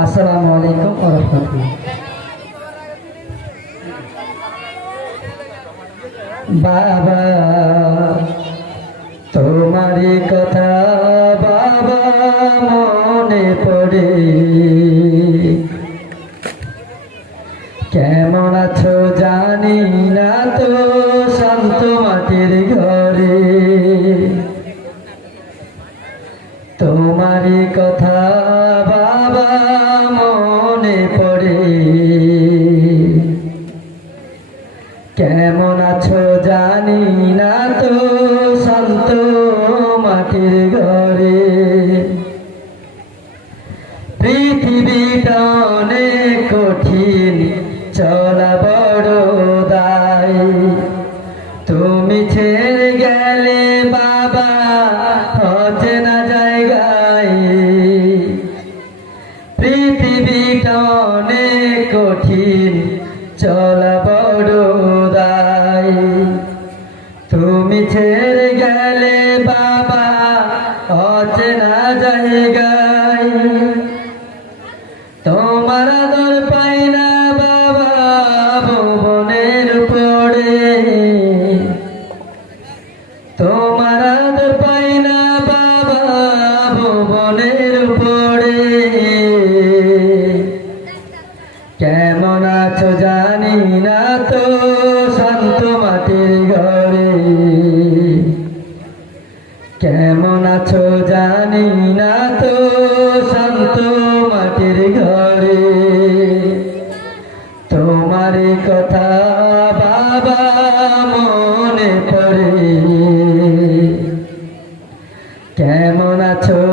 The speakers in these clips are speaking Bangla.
আসসালামু আলাইকুম রাহমাতুল্লাহ। বাবা, তোমারই কথা বাবা মনে পড়ে। কেমন আছো জানি না তো, শান্ত মাটির ঘরে। তোমারই কথা মাটির ঘরে। পৃথিবীটা অনেক কঠিন, চলা বড় দায় তুমি ছেড়ে গেলে বাবা অচেনা জায়গায়। পৃথিবীটা অনেক কঠিন, চলা বড় দায় তুমি ছেড়ে অচেনা জায়গায় তোমার আদর পাই না বাবা ভুবনের পড়ে তোমার আদর পাই না বাবা ভুবনের পড়ে কেমন আছো জানি না তো, শান্ত মাটির ঘরে। কেমন আছো জানি না তো শান্ত মাটির ঘরে। তোমার কথা বাবা মনে পড়ে। কেমন আছো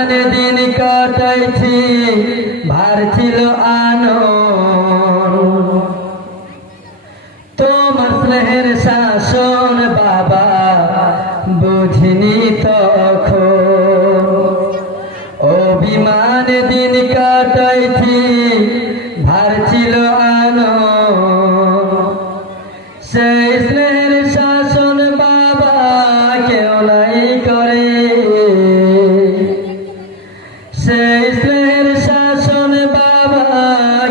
অভিমান দিন কাটাইছি, ভার ছিল আনো তোমার স্নেহের শাসন বাবা, বুঝিনি তখন। অভিমান দিন কাটাইছি, ভার ছিল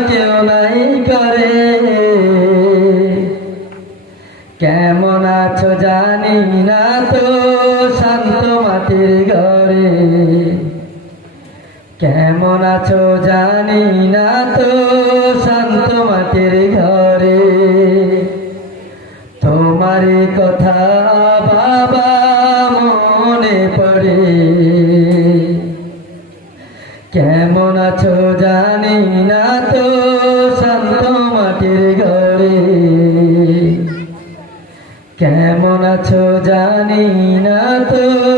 কেউ নাই করে। কেমন আছো জানি না তো, শান্ত মাটির ঘরে। কেমন আছো জানি না তো, শান্ত মাটির ঘরে। তোমার কথা বাবা মনে পড়ে। কেমন আছো জানি না তো শান্ত মাটির ঘরে। কেমন আছো জানি না তো